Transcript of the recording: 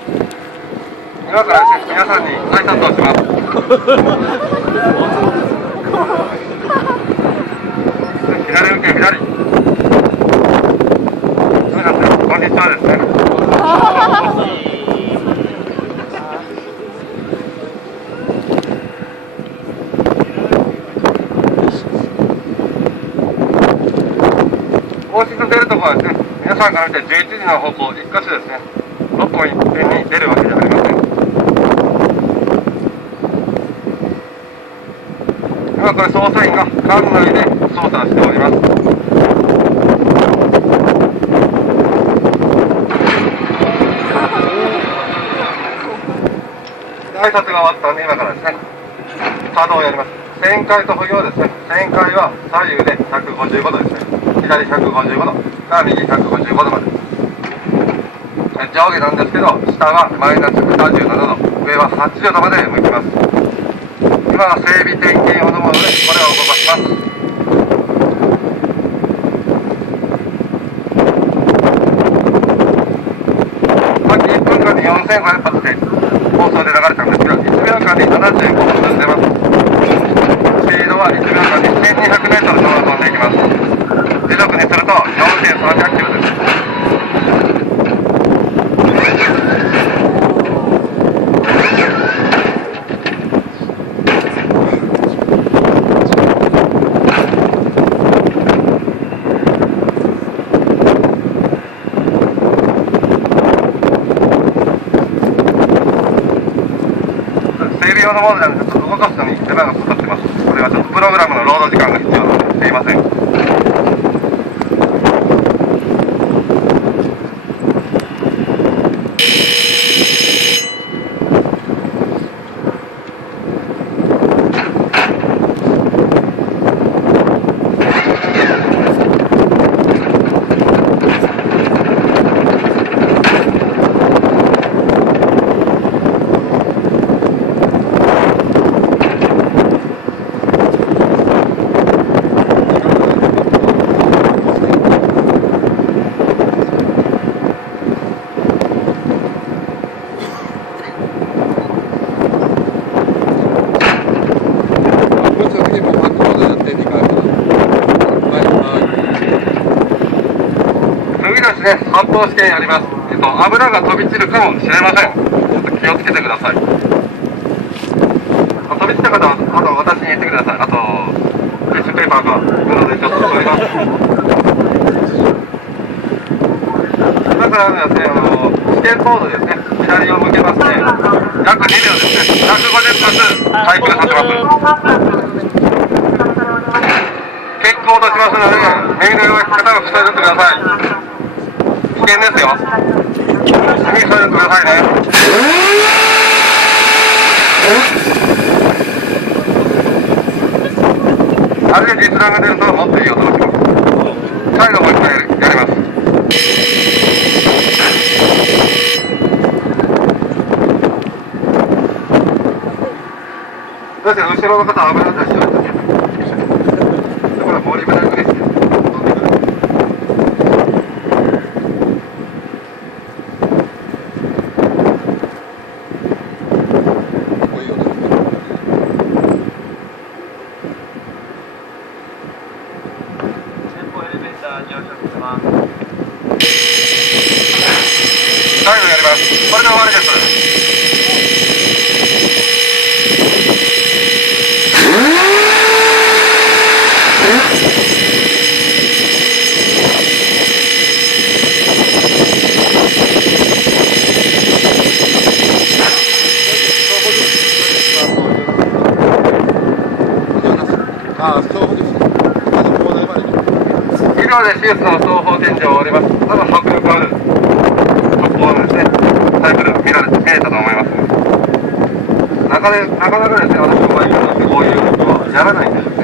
今からですね、皆さんに挨拶をします。左向け、左。皆さん、こんにちはですね。方針の出るところはですね、皆さんから見て11時の方向1箇所ですね。6本一遍に出るわけではありません。今これ捜査員が艦内で操作しております。挨拶が終わったので今からですね、稼働をやります。旋回と歩行ですね。旋回は左右で155度ですね。左155度から右155度まで。上下なんですけど、下はマイナス77度、上は80度まで向きます。今は整備点検用のもので、これを動かします。さっき1分間に4500発で放送で流れたんですが、1秒間に75分出ます。スピードは1秒間に1200メートル飛んでいきます。時速にすると4300キロです。整備用のものなんで、ちょっと動かすのに手間がかかってます。これはちょっとプログラムのロード時間が必要なのですいません。次ですね、発泡試験やります。油が飛び散るかもしれません。ちょっと気をつけてください。飛び散った方は、あと私に言ってください。あと、ティッシュペーパーか、布でちょっと取ります。今からですね、試験モードですね、左を向けますね。約2秒ですね、150発滞空させます。結構落としますので、右の両方を塞いでください。危険ですよ。次それくださいね。あれで実弾が出るともっといい音がします。最後もう一回やります。どうして後ろの方は危ないですよ。これはモリブラックですよ。最後やります。これで終わりです。以上で手術の双方展示を終わります。多分迫力ある特攻のですね、サイクルが見れたと思います。なかなかですね、私の場合こういうことはやらないんです。